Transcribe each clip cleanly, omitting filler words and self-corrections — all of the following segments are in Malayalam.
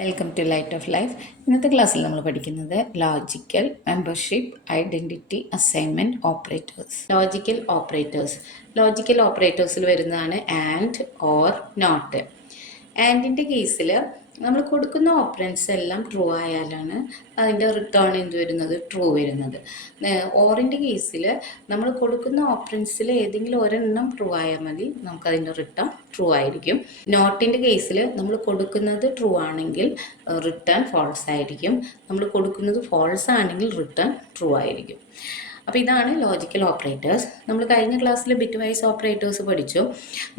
Welcome to light of life. ഇന്നത്തെ ക്ലാസ്സിൽ നമ്മൾ പഠിക്കുന്നത് logical, membership, identity, assignment, operators. Logical ഓപ്പറേറ്റേഴ്സിൽ വരുന്നതാണ് ആൻഡ്, ഓർ, നോട്ട്. ആൻഡിൻ്റെ കേസിൽ നമ്മൾ കൊടുക്കുന്ന ഓപ്പറൻസ് എല്ലാം ട്രൂ ആയാലാണ് അതിൻ്റെ റിട്ടേൺ എന്ത് വരുന്നത്, ട്രൂ വരുന്നത്. ഓറിൻ്റെ കേസിൽ നമ്മൾ കൊടുക്കുന്ന ഓപ്പറൻസിൽ ഏതെങ്കിലും ഒരെണ്ണം ട്രൂ ആയാൽ മതി, നമുക്കതിൻ്റെ റിട്ടേൺ ട്രൂ ആയിരിക്കും. നോട്ടിൻ്റെ കേസിൽ നമ്മൾ കൊടുക്കുന്നത് ട്രൂ ആണെങ്കിൽ റിട്ടേൺ ഫോൾസ് ആയിരിക്കും, നമ്മൾ കൊടുക്കുന്നത് ഫോൾസ് ആണെങ്കിൽ റിട്ടേൺ ട്രൂ ആയിരിക്കും. അപ്പോൾ ഇതാണ് ലോജിക്കൽ ഓപ്പറേറ്റേഴ്സ്. നമ്മൾ കഴിഞ്ഞ ക്ലാസ്സിൽ ബിറ്റ് വൈസ് ഓപ്പറേറ്റേഴ്സ് പഠിച്ചു.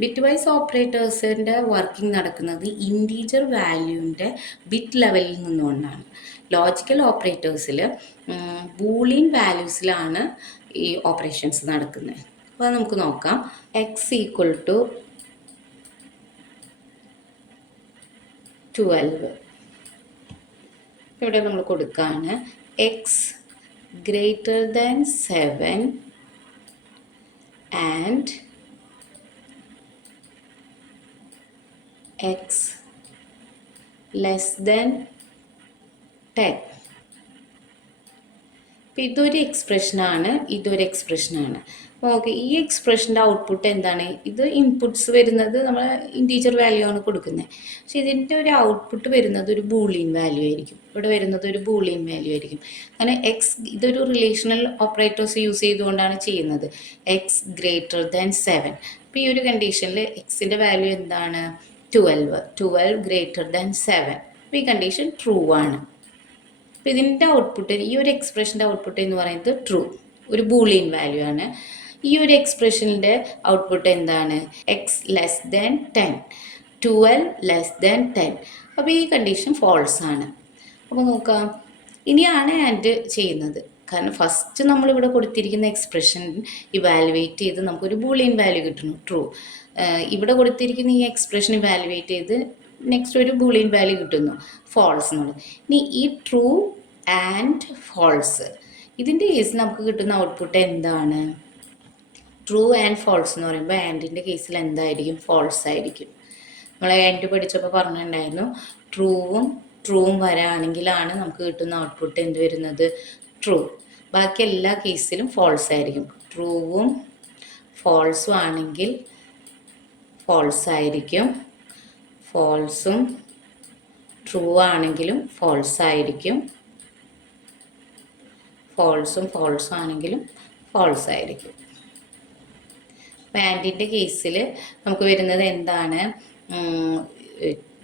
ബിറ്റ് വൈസ് ഓപ്പറേറ്റേഴ്സിൻ്റെ വർക്കിംഗ് നടക്കുന്നത് ഇൻറ്റീജർ വാല്യൂവിൻ്റെ ബിറ്റ് ലെവലിൽ നിന്നുകൊണ്ടാണ്. ലോജിക്കൽ ഓപ്പറേറ്റേഴ്സിൽ ബൂളിയൻ വാല്യൂസിലാണ് ഈ ഓപ്പറേഷൻസ് നടക്കുന്നത്. അപ്പോൾ നമുക്ക് നോക്കാം. X equal to 12. ഇവിടെ നമ്മൾ കൊടുക്കുകയാണ് x greater than 7 and x less than 10. അപ്പോൾ ഇതൊരു എക്സ്പ്രഷനാണ്, ഇതൊരു എക്സ്പ്രഷനാണ്. ഓക്കെ, ഈ എക്സ്പ്രഷൻ്റെ ഔട്ട്പുട്ട് എന്താണ്? ഇത് ഇൻപുട്സ് വരുന്നത് നമ്മൾ ഇൻറ്റീജർ വാല്യൂ ആണ് കൊടുക്കുന്നത്, പക്ഷെ ഇതിൻ്റെ ഒരു ഔട്ട്പുട്ട് വരുന്നത് ഒരു ബൂളിയൻ വാല്യൂ ആയിരിക്കും. ഇവിടെ വരുന്നത് ഒരു ബൂളിയൻ വാല്യൂ ആയിരിക്കും. കാരണം എക്സ്, ഇതൊരു റിലേഷണൽ ഓപ്പറേറ്റേഴ്സ് യൂസ് ചെയ്തുകൊണ്ടാണ് ചെയ്യുന്നത്. X greater than 7. അപ്പോൾ ഈ ഒരു കണ്ടീഷനിൽ എക്സിൻ്റെ വാല്യൂ എന്താണ്? 12 ഗ്രേറ്റർ ദാൻ 7. അപ്പോൾ ഈ കണ്ടീഷൻ ട്രൂ ആണ്. അപ്പോൾ ഇതിൻ്റെ ഔട്ട്പുട്ട്, ഈ ഒരു എക്സ്പ്രഷൻ്റെ ഔട്ട്പുട്ട് എന്ന് പറയുന്നത് ട്രൂ, ഒരു ബൂളിയൻ വാല്യൂ ആണ്. ഈ ഒരു എക്സ്പ്രഷൻ്റെ ഔട്ട്പുട്ട് എന്താണ്? X less than 10, 12 less than 10. അപ്പോൾ ഈ കണ്ടീഷൻ ഫോൾസ് ആണ്. അപ്പോൾ നോക്കാം, ഇനിയാണ് ആൻഡ് ചെയ്യുന്നത്. കാരണം ഫസ്റ്റ് നമ്മളിവിടെ കൊടുത്തിരിക്കുന്ന എക്സ്പ്രഷൻ ഇവാലുവേറ്റ് ചെയ്ത് നമുക്കൊരു ബൂളിയൻ വാല്യൂ കിട്ടുന്നു, ട്രൂ. ഇവിടെ കൊടുത്തിരിക്കുന്ന ഈ എക്സ്പ്രഷൻ ഇവാലുവേറ്റ് ചെയ്ത് നെക്സ്റ്റ് ഒരു ബൂളിയൻ വാല്യൂ കിട്ടുന്നു, ഫോൾസ് എന്നുള്ളത്. ഇനി ഈ ട്രൂ ആൻഡ് ഫോൾസ്, ഇതിൻ്റെ കേസിൽ നമുക്ക് കിട്ടുന്ന ഔട്ട്പുട്ട് എന്താണ്? ട്രൂ ആൻഡ് ഫോൾസ് എന്ന് പറയുമ്പോൾ ആൻഡിൻ്റെ കേസിൽ എന്തായിരിക്കും? ഫോൾസ് ആയിരിക്കും. നമ്മൾ ആൻഡ് പഠിച്ചപ്പോൾ പറഞ്ഞിട്ടുണ്ടായിരുന്നു, ട്രൂവും വരാണെങ്കിലാണ് നമുക്ക് കിട്ടുന്ന ഔട്ട്പുട്ട് എന്ത് വരുന്നത്? ട്രൂ. ബാക്കി എല്ലാ കേസിലും ഫോൾസ് ആയിരിക്കും. ട്രൂവും ഫോൾസും ആണെങ്കിൽ ഫോൾസ് ആയിരിക്കും, ഫോൾസും ട്രൂ ആണെങ്കിലും ഫോൾസ് ആയിരിക്കും, ഫോൾസും ആണെങ്കിലും ഫോൾസ് ആയിരിക്കും. ആൻഡിൻ്റെ കേസിൽ നമുക്ക് വരുന്നത് എന്താണ്?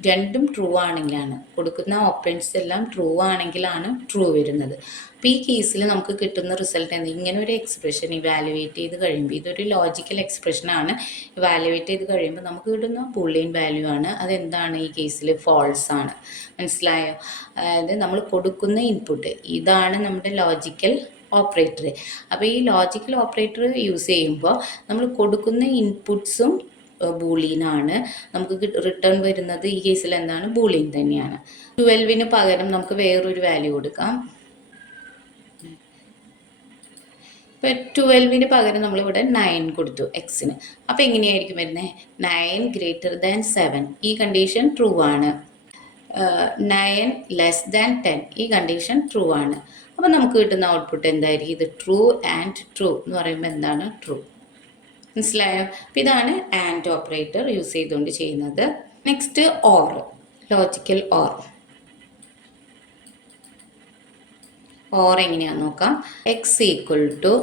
രണ്ടും ട്രൂ ആണെങ്കിലാണ്, കൊടുക്കുന്ന ഓപ്പറൻസ് എല്ലാം ട്രൂ ആണെങ്കിലാണ് ട്രൂ വരുന്നത്. അപ്പോൾ ഈ കേസിൽ നമുക്ക് കിട്ടുന്ന റിസൾട്ട് എന്താ? ഇങ്ങനെ ഒരു എക്സ്പ്രഷൻ ഇവാലുവേറ്റ് ചെയ്ത് കഴിയുമ്പോൾ, ഇതൊരു ലോജിക്കൽ എക്സ്പ്രഷനാണ്, ഇവാലുവേറ്റ് ചെയ്ത് കഴിയുമ്പോൾ നമുക്ക് കിട്ടുന്ന ബൂളിയൻ വാല്യൂ ആണ്. അതെന്താണ്? ഈ കേസിൽ ഫോൾസ് ആണ്. മനസ്സിലായോ? അതായത് നമ്മൾ കൊടുക്കുന്ന ഇൻപുട്ട്, ഇതാണ് നമ്മുടെ ലോജിക്കൽ ഓപ്പറേറ്റർ. അപ്പോൾ ഈ ലോജിക്കൽ ഓപ്പറേറ്റർ യൂസ് ചെയ്യുമ്പോൾ നമ്മൾ കൊടുക്കുന്ന ഇൻപുട്സും ബൂളിയനാണ്, നമുക്ക് റിട്ടേൺ വരുന്നത് ഈ കേസിൽ എന്താണ്? ബൂളിയൻ തന്നെയാണ്. 12 പകരം നമുക്ക് വേറൊരു വാല്യൂ കൊടുക്കാം. ഇപ്പോൾ 12 പകരം നമ്മളിവിടെ 9 കൊടുത്തു എക്സിന്. അപ്പോൾ എങ്ങനെയായിരിക്കും വരുന്നത്? 9 ഗ്രേറ്റർ ദാൻ 7, ഈ കണ്ടീഷൻ ട്രൂ ആണ്. 9 ലെസ് ദാൻ 10, ഈ കണ്ടീഷൻ ട്രൂ ആണ്. അപ്പോൾ നമുക്ക് കിട്ടുന്ന ഔട്ട്പുട്ട് എന്തായിരിക്കും? ഇത് ട്രൂ ആൻഡ് ട്രൂ എന്ന് പറയുമ്പോൾ എന്താണ്? ട്രൂ. മനസ്സിലായോ? അപ്പോൾ ഇതാണ് ആൻഡ് ഓപ്പറേറ്റർ യൂസ് ചെയ്തുകൊണ്ട് ചെയ്യുന്നത്. Next or, logical or. Or എങ്ങനെയാണെന്ന് നോക്കാം. X equal to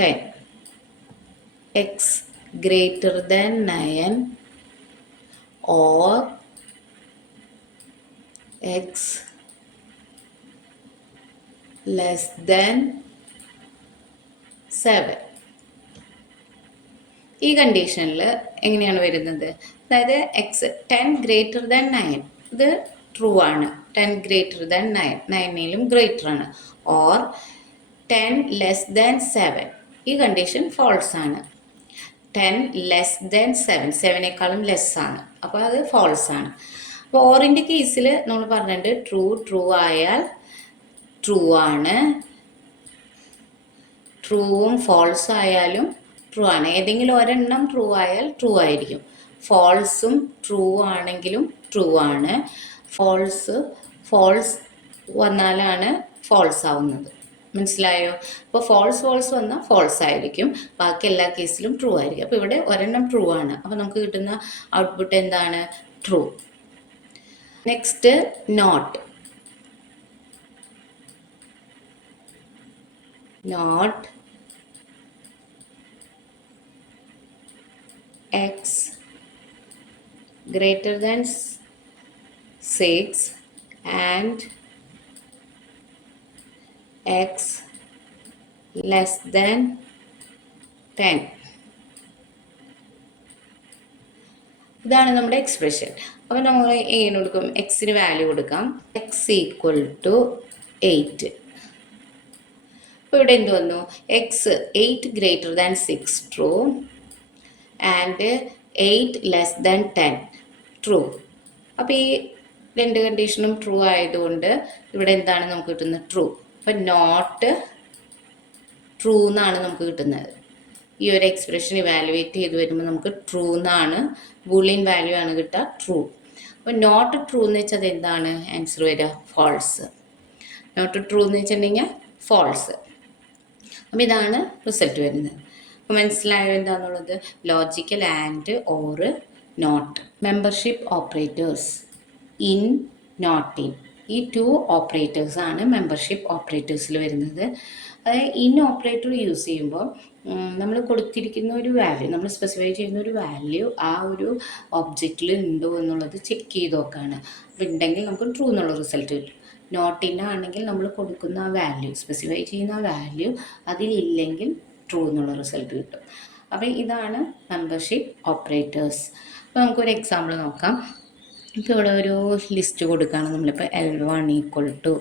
10, x greater than 9 or x less than 7. ഈ കണ്ടീഷനിൽ എങ്ങനെയാണ് വരുന്നത്? അതായത് എക്സ് 10 ഗ്രേറ്റർ ദാൻ 9, ഇത് ട്രൂ ആണ്. 10 ഗ്രേറ്റർ ദാൻ 9, 9ലും ഗ്രേറ്റർ ആണ്. ഓർ 10 ലെസ് ദാൻ 7, ഈ കണ്ടീഷൻ ഫോൾസ് ആണ്. 10 ലെസ് ദാൻ 7, 7നേക്കാളും ലെസ് ആണ്, അപ്പോൾ അത് ഫോൾസ് ആണ്. അപ്പോൾ ഓറിൻ്റെ കേസിൽ നമ്മൾ പറഞ്ഞിട്ടുണ്ട്, ട്രൂ ആയാൽ ട്രൂ ആണ്, ട്രൂവും ഫോൾസ് ആയാലും ട്രൂ ആണ്. ഏതെങ്കിലും ഒരെണ്ണം ട്രൂ ആയാൽ ട്രൂ ആയിരിക്കും. ഫോൾസും ട്രൂ ആണെങ്കിലും ട്രൂ ആണ്. ഫോൾസ് വന്നാലാണ് ഫോൾസ് ആവുന്നത്. മനസ്സിലായോ? അപ്പോൾ ഫോൾസ് വന്നാൽ ഫോൾസ് ആയിരിക്കും, ബാക്കി എല്ലാ കേസിലും ട്രൂ ആയിരിക്കും. അപ്പോൾ ഇവിടെ ഒരെണ്ണം ട്രൂ ആണ്, അപ്പോൾ നമുക്ക് കിട്ടുന്ന ഔട്ട്പുട്ട് എന്താണ്? True. Next not. X greater than 6 and x less than 10. ഇതാണ് നമ്മുടെ എക്സ്പ്രഷൻ. അപ്പോൾ നമ്മൾ എങ്ങനെ കൊടുക്കും? എക്സിന് വാല്യൂ കൊടുക്കാം. x = 8. അപ്പോൾ ഇവിടെ എന്ത് വന്നു? X 8 greater than 6 true and 8 less than 10 true. അപ്പോൾ ഈ രണ്ട് കണ്ടീഷനും ട്രൂ ആയതുകൊണ്ട് ഇവിടെ എന്താണ് നമുക്ക് കിട്ടുന്നത്? ട്രൂ. അപ്പം നോട്ട് ട്രൂ എന്നാണ് നമുക്ക് കിട്ടുന്നത്. ഈ ഒരു എക്സ്പ്രഷൻ ഇവാലുവേറ്റ് ചെയ്ത് വരുമ്പോൾ നമുക്ക് ട്രൂ എന്നാണ്, ബൂളിയൻ വാല്യൂ ആണ് കിട്ടുക, ട്രൂ. അപ്പോൾ നോട്ട് ട്രൂ എന്ന് വെച്ചാൽ എന്താണ് ആൻസർ വരിക? ഫോൾസ്. നോട്ട് ട്രൂ എന്ന് വെച്ചിട്ടുണ്ടെങ്കിൽ ഫോൾസ്. അപ്പം ഇതാണ് റിസൾട്ട് വരുന്നത്. അപ്പോൾ മനസ്സിലായോ എന്താണെന്നുള്ളത്? Logical and or not. Membership operators in, not in, ഈ 2 ഓപ്പറേറ്റേഴ്സാണ് മെമ്പർഷിപ്പ് ഓപ്പറേറ്റേഴ്സിൽ വരുന്നത്. അതായത് ഇൻ ഓപ്പറേറ്റർ യൂസ് ചെയ്യുമ്പോൾ നമ്മൾ കൊടുത്തിരിക്കുന്ന ഒരു വാല്യൂ, നമ്മൾ സ്പെസിഫൈ ചെയ്യുന്ന ഒരു വാല്യൂ ആ ഒരു ഒബ്ജക്റ്റിൽ ഉണ്ടോ എന്നുള്ളത് ചെക്ക് ചെയ്ത് നോക്കുകയാണ്. അപ്പോൾ ഉണ്ടെങ്കിൽ നമുക്ക് ട്രൂ എന്നുള്ള റിസൾട്ട് കിട്ടും. നോട്ട് ഇൻ ആണെങ്കിൽ നമ്മൾ കൊടുക്കുന്ന ആ വാല്യൂ, സ്പെസിഫൈ ചെയ്യുന്ന ആ വാല്യൂ അതിലില്ലെങ്കിൽ ട്രൂ എന്നുള്ള റിസൾട്ട് കിട്ടും. അപ്പോൾ ഇതാണ് മെമ്പർഷിപ്പ് ഓപ്പറേറ്റേഴ്സ്. അപ്പോൾ നമുക്കൊരു എക്സാമ്പിൾ നോക്കാം. ഇപ്പോൾ ഇവിടെ ഒരു ലിസ്റ്റ് കൊടുക്കുകയാണ്. നമ്മളിപ്പോൾ L1 =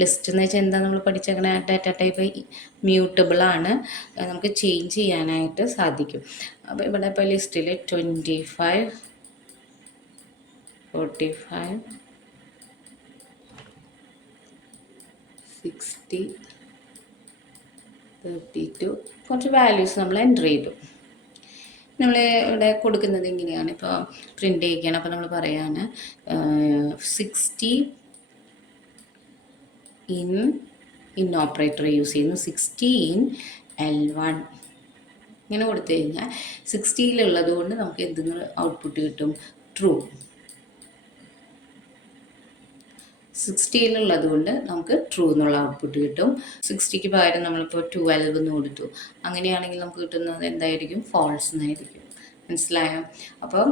ലിസ്റ്റ് എന്ന് വെച്ചാൽ എന്താ നമ്മൾ പഠിച്ചേക്കണ? ഡാറ്റ ടൈപ്പ് മ്യൂട്ടബിൾ ആണ്, നമുക്ക് ചേഞ്ച് ചെയ്യാനായിട്ട് സാധിക്കും. അപ്പോൾ ഇവിടെ ഇപ്പോൾ ലിസ്റ്റിൽ 25, 45, 60, 32 കുറച്ച് വാല്യൂസ് നമ്മൾ എൻ്റർ ചെയ്തു. നമ്മൾ ഇവിടെ കൊടുക്കുന്നത് ഇങ്ങനെയാണ്. ഇപ്പോൾ പ്രിൻ്റ് ചെയ്യിക്കുകയാണ്. അപ്പോൾ നമ്മൾ പറയുകയാണ് 60 ഇൻ ഓപ്പറേറ്റർ യൂസ് ചെയ്യുന്നു, 60 in L1 ഇങ്ങനെ കൊടുത്തു കഴിഞ്ഞാൽ 60-ലുള്ളത് കൊണ്ട് നമുക്ക് എന്തെങ്കിലും ഔട്ട്പുട്ട് കിട്ടും? ട്രൂ. 60-ലുള്ളത് കൊണ്ട് നമുക്ക് ട്രൂ എന്നുള്ള ഔട്ട്പുട്ട് കിട്ടും. 60-ക്ക് പകരം നമ്മളിപ്പോൾ 12 എന്ന് കൊടുത്തു, അങ്ങനെയാണെങ്കിൽ നമുക്ക് കിട്ടുന്നത് എന്തായിരിക്കും? ഫോൾസ് എന്നായിരിക്കും. മനസ്സിലായോ? അപ്പോൾ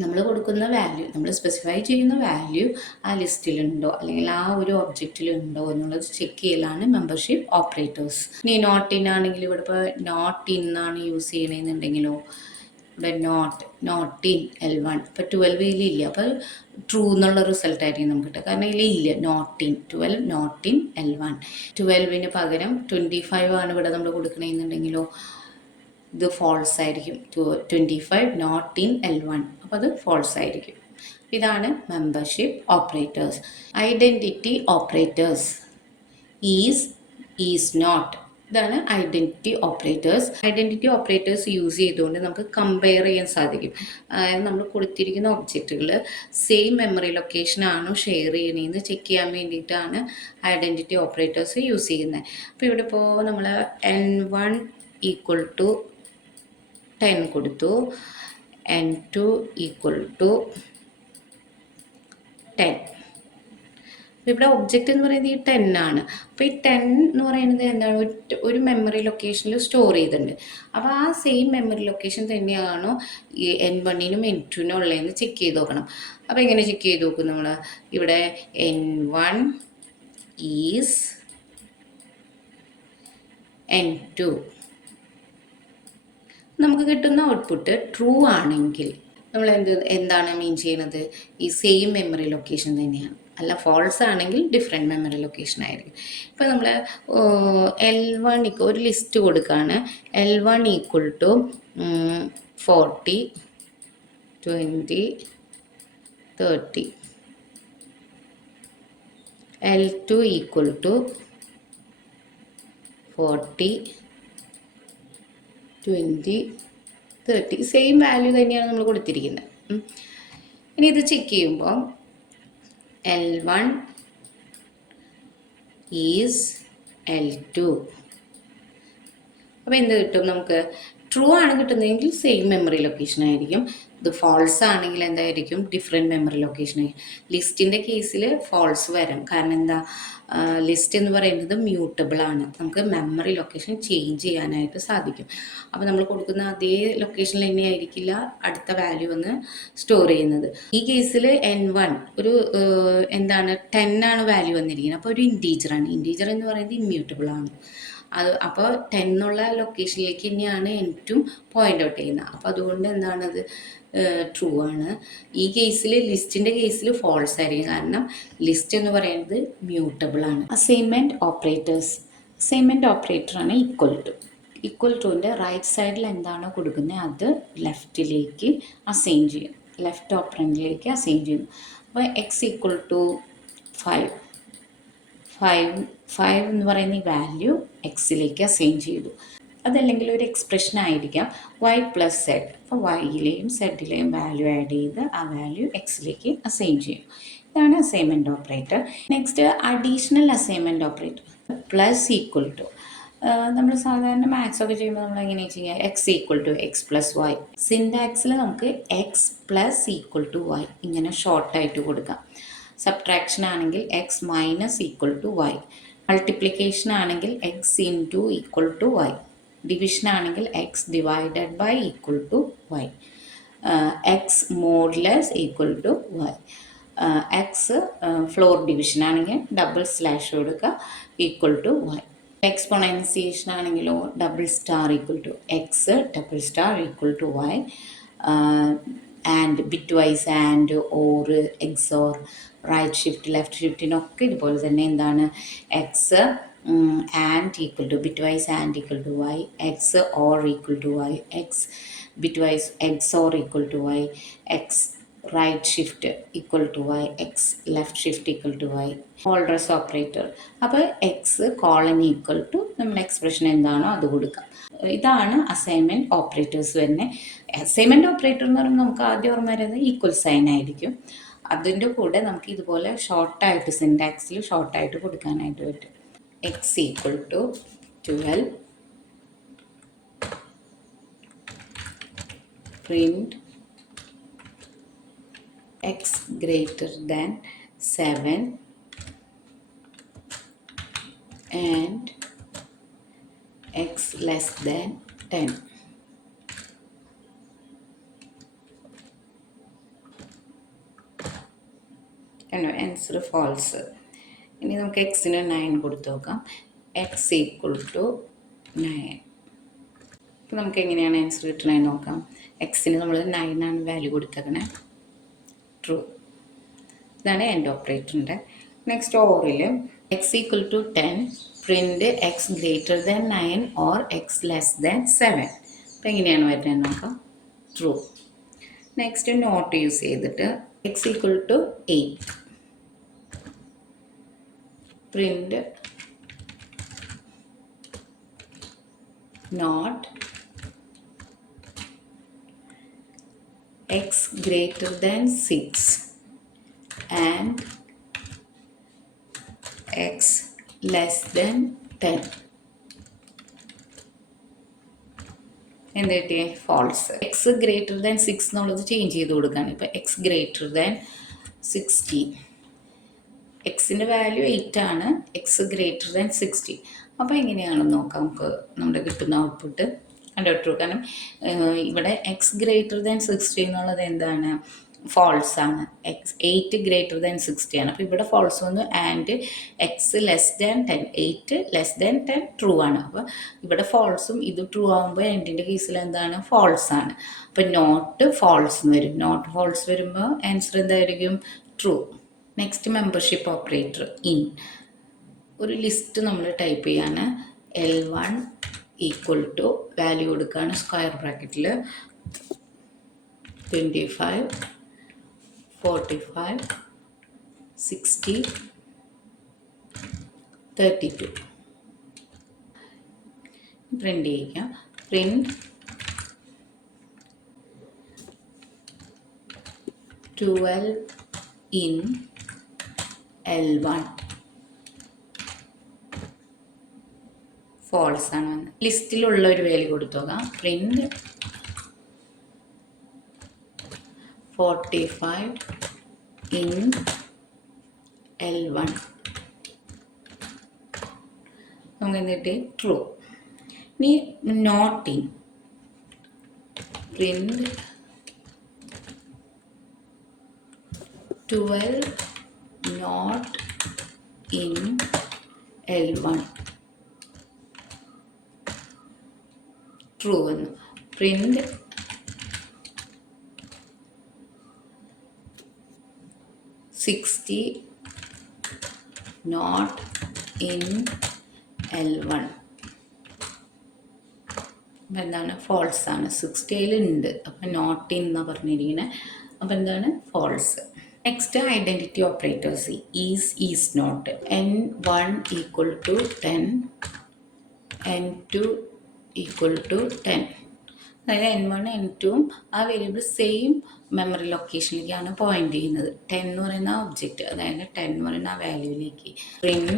നമ്മൾ കൊടുക്കുന്ന വാല്യൂ, നമ്മൾ സ്പെസിഫൈ ചെയ്യുന്ന വാല്യൂ ആ ലിസ്റ്റിലുണ്ടോ അല്ലെങ്കിൽ ആ ഒരു ഒബ്ജക്റ്റിലുണ്ടോ എന്നുള്ളത് ചെക്ക് ചെയ്യലാണ് മെമ്പർഷിപ്പ് ഓപ്പറേറ്റേഴ്സ്. ഇനി നോട്ട് ഇൻ ആണെങ്കിൽ ഇവിടെ ഇപ്പോൾ നോട്ട് ഇൻ ആണ് യൂസ് ചെയ്യണമെന്നുണ്ടെങ്കിലോ, ഇവിടെ നോട്ട് ഇൻ L1 ഇപ്പോൾ 12-ലില്ല, അപ്പോൾ ട്രൂ എന്നുള്ള റിസൾട്ട് ആയിരിക്കും നമുക്ക് കിട്ടുക. കാരണം ഇതിലില്ല not in 12, not in L1. 12-ന് പകരം 25 ആണ് ഇവിടെ നമ്മൾ കൊടുക്കണമെന്നുണ്ടെങ്കിലോ ഇത് ഫോൾസ് ആയിരിക്കും. 25 നോട്ട് ഇൻ L1, അപ്പോൾ അത് ഫോൾസ് ആയിരിക്കും. ഇതാണ് membership operators. Identity operators is not. ഇതാണ് identity operators. Identity operators use ചെയ്തുകൊണ്ട് നമുക്ക് കമ്പയർ ചെയ്യാൻ സാധിക്കും. അതായത് നമ്മൾ കൊടുത്തിരിക്കുന്ന ഒബ്ജക്റ്റുകൾ സെയിം മെമ്മറി ലൊക്കേഷൻ ആണോ ഷെയർ ചെയ്യണമെന്ന് ചെക്ക് ചെയ്യാൻ വേണ്ടിയിട്ടാണ് ഐഡൻറ്റിറ്റി ഓപ്പറേറ്റേഴ്സ് യൂസ് ചെയ്യുന്നത്. അപ്പോൾ ഇവിടെ ഇപ്പോൾ നമ്മൾ N1 = 10 കൊടുത്തു, N2 = 10. ഇവിടെ ഒബ്ജക്റ്റ് എന്ന് പറയുന്നത് ഈ 10 ആണ്. അപ്പോൾ ഈ 10 എന്ന് പറയുന്നത് എന്താണ്? ഒരു മെമ്മറി ലൊക്കേഷനിൽ സ്റ്റോർ ചെയ്തിട്ടുണ്ട്. അപ്പോൾ ആ സെയിം മെമ്മറി ലൊക്കേഷൻ തന്നെയാണോ ഈ N1-നും N2-നും ഉള്ളതെന്ന് ചെക്ക് ചെയ്ത് നോക്കണം. അപ്പോൾ എങ്ങനെ ചെക്ക് ചെയ്ത് നോക്കും? നമ്മൾ ഇവിടെ N1 ഈസ് N2, നമുക്ക് കിട്ടുന്ന ഔട്ട്പുട്ട് ട്രൂ ആണെങ്കിൽ നമ്മൾ എന്താണ് മീൻ ചെയ്യുന്നത്? ഈ സെയിം മെമ്മറി ലൊക്കേഷൻ തന്നെയാണ്. അല്ല, ഫോൾസ് ആണെങ്കിൽ ഡിഫറെൻറ്റ് മെമ്മറി ലൊക്കേഷൻ ആയിരിക്കും. ഇപ്പോൾ നമ്മൾ L1 ഒരു ലിസ്റ്റ് കൊടുക്കുകയാണ്. L1 = 40, 20, 30. L2 = 40, 20, 30 സെയിം വാല്യൂ തന്നെയാണ് നമ്മൾ കൊടുത്തിരിക്കുന്നത്. ഇനി ഇത് ചെക്ക് ചെയ്യുമ്പോൾ L1 ഈസ് L2. അപ്പോൾ എന്ത് കിട്ടും നമുക്ക്? ട്രൂ ആണ് കിട്ടുന്നതെങ്കിൽ സെയിം മെമ്മറി ലൊക്കേഷൻ ആയിരിക്കും. ഇത് ഫോൾസ് ആണെങ്കിൽ എന്തായിരിക്കും? ഡിഫറെൻറ്റ് മെമ്മറി ലൊക്കേഷൻ ആയിരിക്കും. ലിസ്റ്റിൻ്റെ കേസിൽ ഫോൾസ് വരും. കാരണം എന്താ? ലിസ്റ്റ് എന്ന് പറയുന്നത് മ്യൂട്ടബിൾ ആണ്. നമുക്ക് മെമ്മറി ലൊക്കേഷൻ ചേഞ്ച് ചെയ്യാനായിട്ട് സാധിക്കും. അപ്പോൾ നമ്മൾ കൊടുക്കുന്ന അതേ ലൊക്കേഷനിൽ തന്നെ ആയിരിക്കില്ല അടുത്ത വാല്യൂ ഒന്ന് സ്റ്റോർ ചെയ്യുന്നത്. ഈ കേസിൽ N1 ഒരു എന്താണ് 10 ആണ് വാല്യൂ വന്നിരിക്കുന്നത്. അപ്പോൾ ഒരു ഇൻറ്റീജറാണ്. ഇൻറ്റീജർ എന്ന് പറയുന്നത് ഇമ്മ്യൂട്ടബിൾ ആണ്. അപ്പോൾ 10 എന്നുള്ള ലൊക്കേഷനിലേക്ക് തന്നെയാണ് N2 പോയിൻ്റ് ഔട്ട് ചെയ്യുന്നത്. അപ്പോൾ അതുകൊണ്ട് എന്താണത്? ട്രൂ ആണ്. ഈ കേസിൽ ലിസ്റ്റിൻ്റെ കേസിൽ ഫോൾസ് ആയിരിക്കും. കാരണം ലിസ്റ്റ് എന്ന് പറയുന്നത് മ്യൂട്ടബിൾ ആണ്. Assignment operators. അസൈൻമെൻറ്റ് ഓപ്പറേറ്ററാണ് ഈക്വൽ ടുവിൻ്റെ റൈറ്റ് സൈഡിൽ എന്താണോ കൊടുക്കുന്നത് അത് ലെഫ്റ്റിലേക്ക് അസൈൻ ചെയ്യും. ലെഫ്റ്റ് ഓപ്പറൻറ്റിലേക്ക് അസൈൻ ചെയ്യുന്നു. അപ്പോൾ x ഈക്വൽ ടു 5 എന്ന് പറയുന്ന ഈ വാല്യൂ എക്സിലേക്ക് അസൈൻ ചെയ്തു. അതല്ലെങ്കിൽ ഒരു എക്സ്പ്രഷൻ ആയിരിക്കാം y+z. അപ്പോൾ വൈയിലെയും സെഡിലെയും വാല്യൂ ആഡ് ചെയ്ത് ആ വാല്യൂ എക്സിലേക്ക് അസൈൻ ചെയ്യും. ഇതാണ് assignment operator. Next additional assignment operator. Plus equal to. നമ്മൾ സാധാരണ മാത്സ് ഒക്കെ ചെയ്യുമ്പോൾ നമ്മൾ എങ്ങനെ ചെയ്യുക? x equal to x+y. സിൻടാക്സിൽ നമുക്ക് x+=y ഇങ്ങനെ ഷോർട്ടായിട്ട് കൊടുക്കാം. സബ്ട്രാക്ഷൻ ആണെങ്കിൽ x-=y. മൾട്ടിപ്ലിക്കേഷൻ ആണെങ്കിൽ x into equal to y. Division ആണെങ്കിൽ x divided by equal to y. x modulus equal to y. x floor division ആണെങ്കിൽ ഡബിൾ സ്ലാഷ് കൊടുക്കുക ഈക്വൽ ടു y. എക്സ്പൊണൻസിയേഷൻ ആണെങ്കിലോ double star equal to x double star equal to y. And bitwise and or XOR right shift left ഷിഫ്റ്റിനൊക്കെ ഇതുപോലെ തന്നെ എന്താണ്? X and equal to bitwise and equal to y. X or equal to y. X bitwise X or equal to y. X right shift equal to y. X left shift equal to y. Walrus operator. അപ്പോൾ എക്സ് കോളൻ ഈക്വൽ ടു നമ്മുടെ എക്സ്പ്രഷൻ എന്താണോ അത് കൊടുക്കാം. ഇതാണ് അസൈൻമെൻറ്റ് ഓപ്പറേറ്റേഴ്സ് തന്നെ. അസൈൻമെൻറ്റ് ഓപ്പറേറ്റർ എന്ന് പറയുമ്പോൾ നമുക്ക് ആദ്യം ഓർമ്മ വരുന്നത് ഈക്വൽ സൈൻ ആയിരിക്കും. അതിൻ്റെ കൂടെ നമുക്ക് ഇതുപോലെ ഷോർട്ടായിട്ട് സിൻടാക്സിൽ ഷോർട്ടായിട്ട് കൊടുക്കാനായിട്ട് പറ്റും. x equal to 12 print x greater than 7 and x less than 10. കണ്ടോ? Answer false. ഇനി നമുക്ക് എക്സിന് 9 കൊടുത്ത് നോക്കാം. x equal to 9. അപ്പോൾ നമുക്ക് എങ്ങനെയാണ് ആൻസർ കിട്ടണമെന്ന് നോക്കാം. എക്സിന് നമ്മൾ 9 ആണ് വാല്യൂ കൊടുത്തേക്കണേ. ട്രൂ. ഇതാണ് എൻഡ് ഓപ്പറേറ്ററിൻ്റെ. നെക്സ്റ്റ് ഓറിൽ x equal to 10 print x greater than 9 or x less than 7. അപ്പോൾ എങ്ങനെയാണ് വരുന്നത് നോക്കാം. ട്രൂ. നെക്സ്റ്റ് നോട്ട് യൂസ് ചെയ്തിട്ട് x equal to 8 print not x greater than 6 and x less than 10. എന്ത് കിട്ടിയേ? ഫോൾസ്. എക്സ് ഗ്രേറ്റർ ദാൻ 6 എന്നുള്ളത് ചേഞ്ച് ചെയ്ത് കൊടുക്കുകയാണ്. ഇപ്പോൾ എക്സ് ഗ്രേറ്റർ ദാൻ 60. എക്സിൻ്റെ വാല്യൂ 8 ആണ്. X greater than 60. അപ്പോൾ എങ്ങനെയാണെന്ന് നോക്കാം. നമുക്ക് നമ്മുടെ കിട്ടുന്ന ഔട്ട്പുട്ട് കണ്ടോ? കാരണം ഇവിടെ എക്സ് ഗ്രേറ്റർ ദാൻ 60 എന്നുള്ളത് എന്താണ്? ഫോൾസ് ആണ്. എക്സ് 8 ഗ്രേറ്റർ ദാൻ 60 ആണ്. അപ്പോൾ ഇവിടെ ഫോൾസ് വന്നു. And X less than 10, 8 less than 10 true ആണ്. അപ്പോൾ ഇവിടെ ഫോൾസും ഇത് ട്രൂ ആകുമ്പോൾ എൻഡിൻ്റെ കേസിൽ എന്താണ്? ഫോൾസ് ആണ്. അപ്പോൾ നോട്ട് ഫോൾസ് എന്ന് വരും. നോട്ട് ഫോൾസ് വരുമ്പോൾ ആൻസർ എന്തായിരിക്കും? True. Next membership operator in. ഒരു ലിസ്റ്റ് നമ്മൾ ടൈപ്പ് ചെയ്യാണ്. L1 ഈക്വൽ ടു വാല്യൂ കൊടുക്കുകയാണ് സ്ക്വയർ ബ്രാക്കറ്റിൽ 25, 45, 60, 32. പ്രിൻ്റ് ചെയ്യുക. പ്രിൻ്റ് 12 in L1 ഫോൾസ് ആണ് വന്നത്. ലിസ്റ്റിലുള്ള ഒരു വാല്യൂ കൊടുത്തോക്കാം. പ്രിന്റ് 45 in L1 നമുക്ക് എന്നിട്ട് ട്രൂ. ഇനി not in print 12 not in L1 true എന്ന്. പ്രിന്റ് 60 not in L1 അപ്പം എന്താണ് ഫോൾസ് ആണ്. 60 ഉണ്ട്, അപ്പം നോട്ട് ഇൻ എന്നാണ് പറഞ്ഞിരിക്കുന്നത്. അപ്പം എന്താണ് false. Next identity operators is not. N1 equal to 10, N2 equal to 10. അതായത് N1 N2 ആ വേരിയബിൾ സെയിം മെമ്മറി ലൊക്കേഷനിലേക്കാണ് പോയിന്റ് ചെയ്യുന്നത്. 10 എന്ന് പറയുന്ന ഒബ്ജക്റ്റ്, അതായത് 10 എന്ന് പറയുന്ന ആ വാല്യൂവിലേക്ക്. Print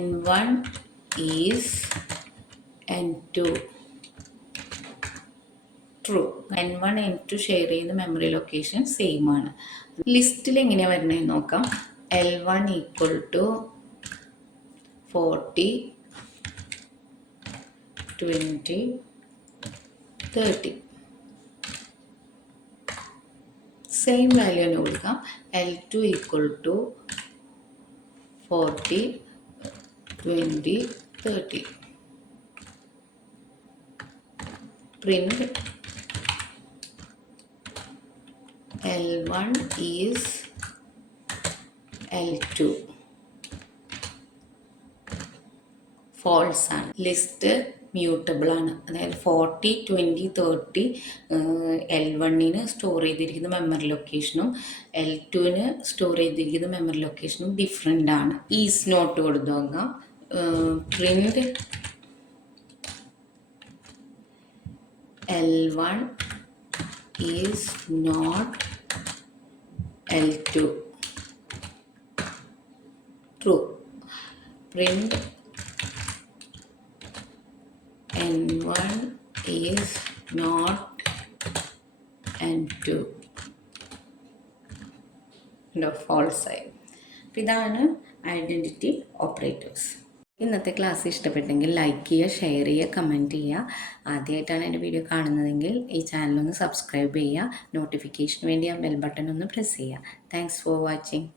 N1 is N2 true. N1 N2 share ചെയ്യുന്ന മെമ്മറി ലൊക്കേഷൻ സെയിം ആണ്. ലിസ്റ്റിൽ എങ്ങനെയാണ് വരുന്നതെന്ന് നോക്കാം. L1 equal to 40 20 30 same value തന്നെ കൊടുക്കാം. L2 equal to 40 20 30 print L1 is L2 false ആണ്. ലിസ്റ്റ് മ്യൂട്ടബിൾ ആണ്. അതായത് 40 20 30 L1 സ്റ്റോർ ചെയ്തിരിക്കുന്ന മെമ്മറി ലൊക്കേഷനും L2 സ്റ്റോർ ചെയ്തിരിക്കുന്ന മെമ്മറി ലൊക്കേഷനും ഡിഫറെൻ്റ് ആണ്. ഈസ് നോട്ട് കൊടുത്തു നോക്കാം. Print L1 is not L2 true. Print N1 is not N2 false ആയി. ഇതാണ് ഐഡൻറ്റിറ്റി ഓപ്പറേറ്റേഴ്സ്. ഇന്നത്തെ ക്ലാസ് ഇഷ്ടപ്പെട്ടെങ്കിൽ ലൈക്ക് ചെയ്യുക, ഷെയർ ചെയ്യുക, കമൻറ്റ് ചെയ്യുക. ആദ്യമായിട്ടാണ് എൻ്റെ വീഡിയോ കാണുന്നതെങ്കിൽ ഈ ചാനലൊന്ന് സബ്സ്ക്രൈബ് ചെയ്യുക. നോട്ടിഫിക്കേഷന് വേണ്ടി ആ ബെൽ ബട്ടൺ ഒന്ന് പ്രസ് ചെയ്യുക. Thanks for watching.